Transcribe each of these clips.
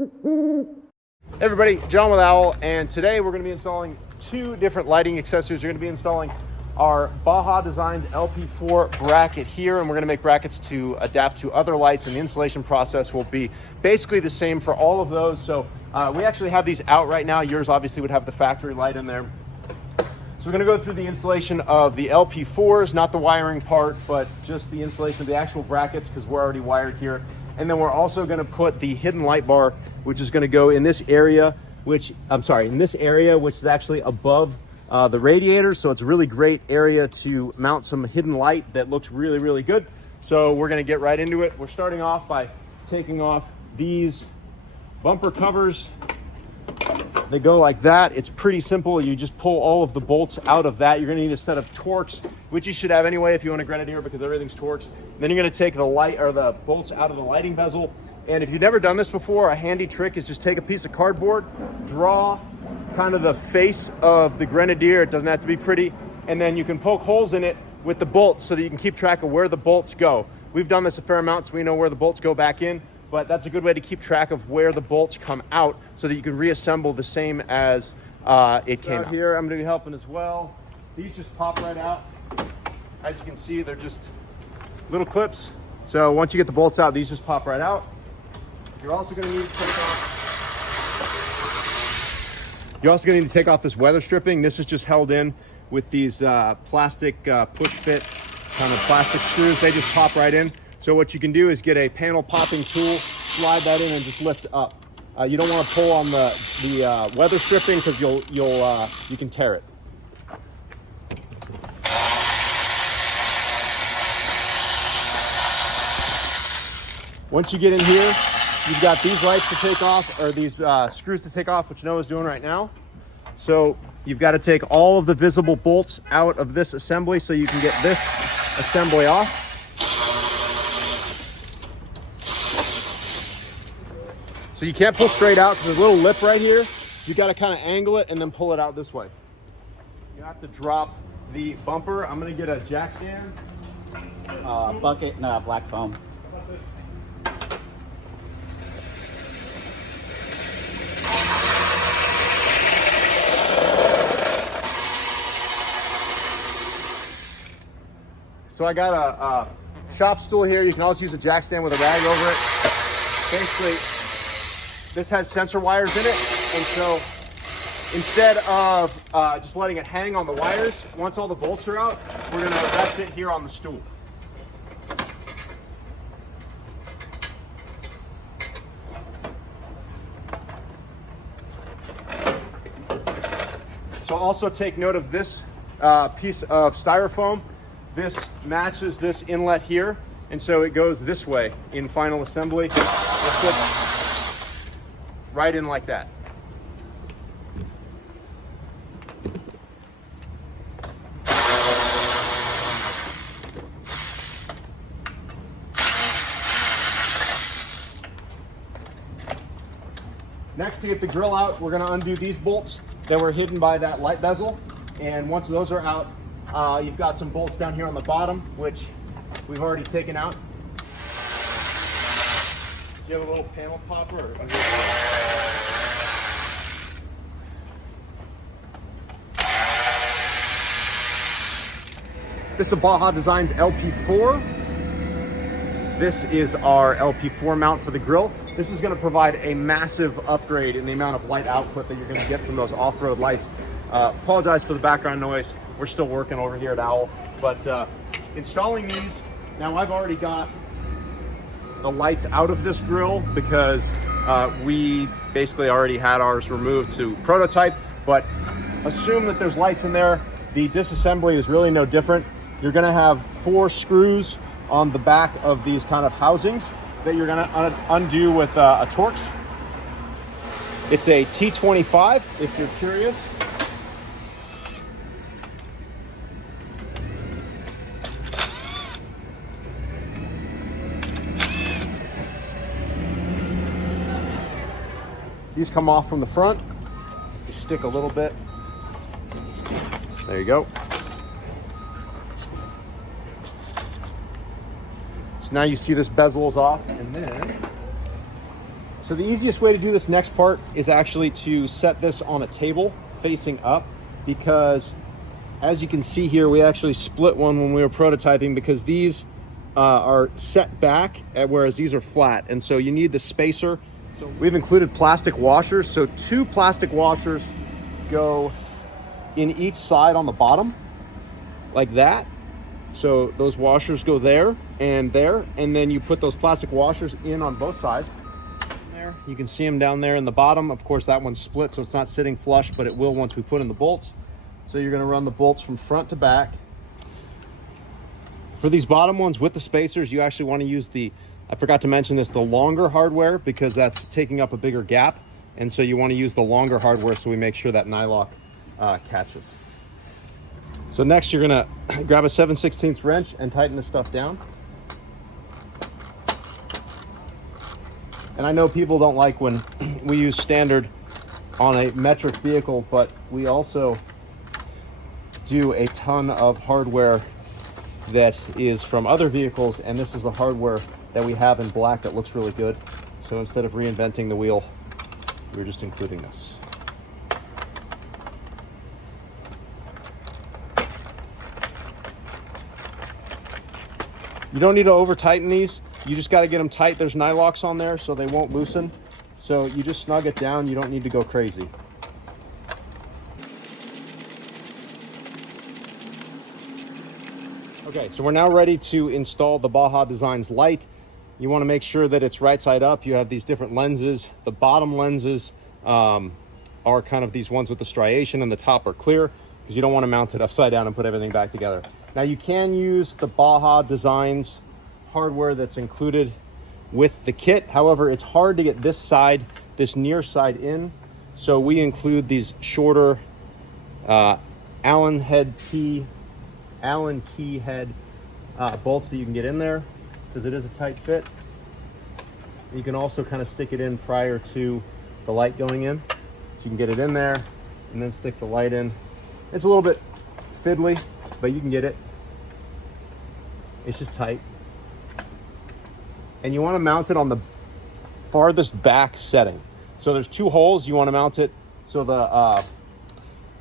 Hey everybody, John with Owl, and today we're going to be installing two different lighting accessories. We're going to be installing our Baja Designs LP4 bracket here, and we're going to make brackets to adapt to other lights, and the installation process will be basically the same for all of those. So we actually have these out right now. Yours obviously would have the factory light in there. So we're going to go through the installation of the LP4s, not the wiring part, but just the installation of the actual brackets because we're already wired here. And then we're also going to put the hidden light bar, which is going to go in this area, which is actually above the radiator. So it's a really great area to mount some hidden light that looks really, really good. So we're going to get right into it. We're starting off by taking off these bumper covers. They go like that. It's pretty simple. You just pull all of the bolts out of that. You're going to need a set of Torx, which you should have anyway if you want a Grenadier because everything's Torx. Then you're going to take the light or the bolts out of the lighting bezel. And if you've never done this before, a handy trick is just take a piece of cardboard, draw kind of the face of the Grenadier. It doesn't have to be pretty. And then you can poke holes in it with the bolts so that you can keep track of where the bolts go. We've done this a fair amount, so we know where the bolts go back in. But that's a good way to keep track of where the bolts come out so that you can reassemble the same as it came out. Here, I'm going to be helping as well. These just pop right out. As you can see, they're just little clips. So once you get the bolts out, these just pop right out. You're also going to need to take off this weather stripping. This is just held in with these plastic push fit kind of plastic screws. They just pop right in. So what you can do is get a panel popping tool, slide that in and just lift up. You don't want to pull on the weather stripping because you can tear it. Once you get in here, you've got these lights to take off, or these screws to take off, which Noah's doing right now. So you've got to take all of the visible bolts out of this assembly so you can get this assembly off. So you can't pull straight out because there's a little lip right here. You got to kind of angle it and then pull it out this way. You have to drop the bumper. I'm going to get a jack stand. Bucket and black foam. So I got a shop stool here. You can also use a jack stand with a rag over it. Basically, this has sensor wires in it, and so instead of just letting it hang on the wires, once all the bolts are out, we're going to rest it here on the stool. So also take note of this piece of styrofoam. This matches this inlet here, and so it goes this way in final assembly. It fits right in like that. Next, to get the grill out, we're going to undo these bolts that were hidden by that light bezel. And once those are out, you've got some bolts down here on the bottom, which we've already taken out. Do you have a little panel popper? This is a Baja Designs LP4. This is our LP4 mount for the grill. This is going to provide a massive upgrade in the amount of light output that you're going to get from those off-road lights. Apologize for the background noise. We're still working over here at Owl. But installing these, now I've already got the lights out of this grill because we basically already had ours removed to prototype. But assume that there's lights in there. The disassembly is really no different. You're going to have 4 screws on the back of these kind of housings that you're going to undo with a Torx. It's a T25 if you're curious. These come off from the front. You stick a little bit. There you go. So now you see this bezel is off, and then So the easiest way to do this next part is actually to set this on a table facing up, because as you can see here, we actually split one when we were prototyping because these are set back, whereas these are flat. And so you need the spacer. So we've included plastic washers. So 2 plastic washers go in each side on the bottom like that. So those washers go there, and then you put those plastic washers in on both sides. There, you can see them down there in the bottom. Of course, that one's split, so it's not sitting flush, but it will once we put in the bolts. So you're going to run the bolts from front to back. For these bottom ones with the spacers, you actually want to use I forgot to mention this, the longer hardware, because that's taking up a bigger gap. And so you want to use the longer hardware so we make sure that nylock catches. So next you're going to grab a 7/16 wrench and tighten this stuff down. And I know people don't like when we use standard on a metric vehicle, but we also do a ton of hardware that is from other vehicles, and this is the hardware that we have in black that looks really good. So instead of reinventing the wheel, we're just including this. You don't need to over tighten these. You just got to get them tight. There's nylocks on there so they won't loosen. So you just snug it down. You don't need to go crazy. Okay, so we're now ready to install the Baja Designs light. You want to make sure that it's right side up. You have these different lenses. The bottom lenses are kind of these ones with the striation, and the top are clear because you don't want to mount it upside down and put everything back together. Now you can use the Baja Designs hardware that's included with the kit. However, it's hard to get this side, this near side in. So we include these shorter Allen key head bolts that you can get in there because it is a tight fit. You can also kind of stick it in prior to the light going in. So you can get it in there and then stick the light in. It's a little bit fiddly, but you can get it. It's just tight. And you want to mount it on the farthest back setting. So there's 2 holes. You want to mount it so the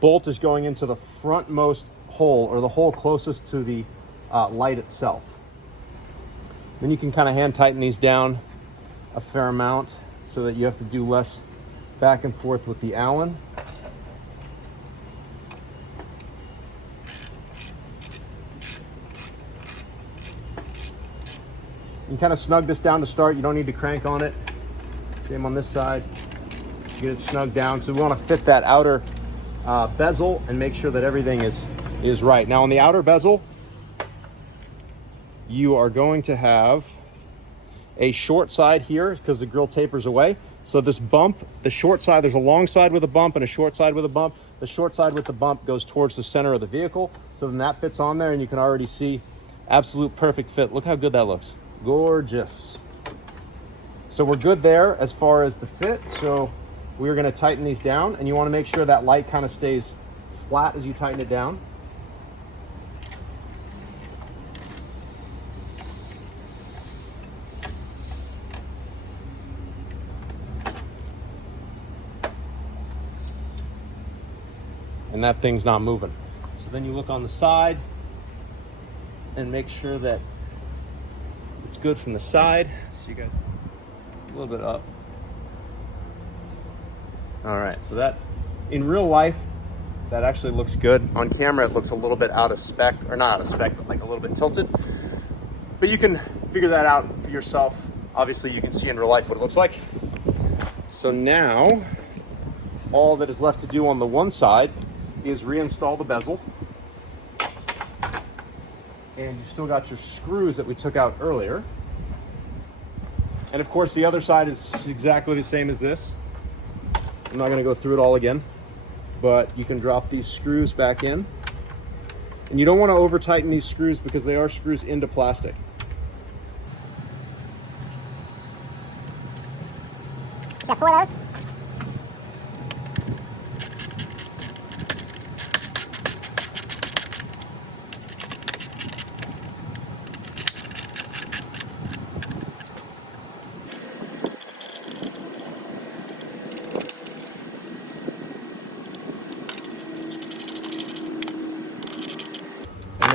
bolt is going into the frontmost hole, or the hole closest to the light itself. Then you can kind of hand tighten these down a fair amount so that you have to do less back and forth with the Allen. You can kind of snug this down to start. You don't need to crank on it. Same on this side. Get it snug down. So we want to fit that outer bezel and make sure that everything is right. Now on the outer bezel, you are going to have a short side here because the grill tapers away. So this bump, the short side, there's a long side with a bump and a short side with a bump. The short side with the bump goes towards the center of the vehicle. So then that fits on there, and you can already see absolute perfect fit. Look how good that looks. Gorgeous. So we're good there as far as the fit. So we're going to tighten these down, and you want to make sure that light kind of stays flat as you tighten it down. And that thing's not moving. So then you look on the side and make sure that it's good from the side. So you guys, a little bit up. All right, so that, in real life, that actually looks good. On camera, it looks a little bit out of spec, or not out of spec, but like a little bit tilted. But you can figure that out for yourself. Obviously, you can see in real life what it looks like. So now, all that is left to do on the one side is reinstall the bezel. And you still got your screws that we took out earlier. And of course, the other side is exactly the same as this. I'm not gonna go through it all again, but you can drop these screws back in. And you don't wanna over tighten these screws because they are screws into plastic. Is that 4 of those?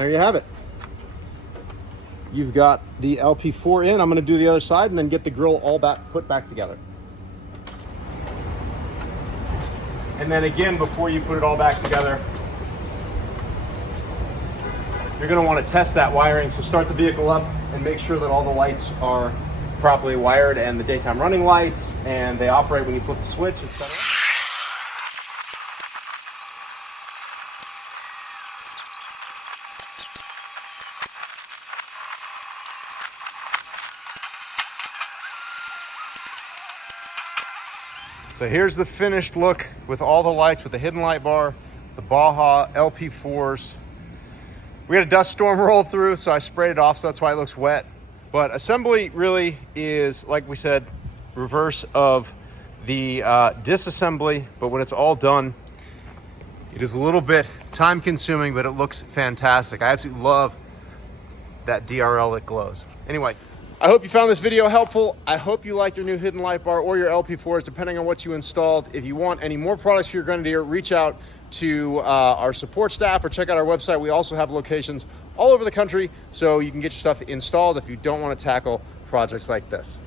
there you have it. You've got the LP4 in. I'm going to do the other side and then get the grill all put back together. And then again, before you put it all back together, you're going to want to test that wiring. So start the vehicle up and make sure that all the lights are properly wired, and the daytime running lights, and they operate when you flip the switch, etc. So here's the finished look with all the lights, with the hidden light bar, the Baja LP4s. We had a dust storm roll through, so I sprayed it off, so that's why it looks wet. But assembly really is, like we said, reverse of the disassembly, but when it's all done, it is a little bit time consuming, but it looks fantastic. I absolutely love that DRL that glows. Anyway, I hope you found this video helpful. I hope you like your new hidden light bar or your LP4s, depending on what you installed. If you want any more products for your Grenadier, reach out to our support staff or check out our website. We also have locations all over the country, so you can get your stuff installed if you don't want to tackle projects like this.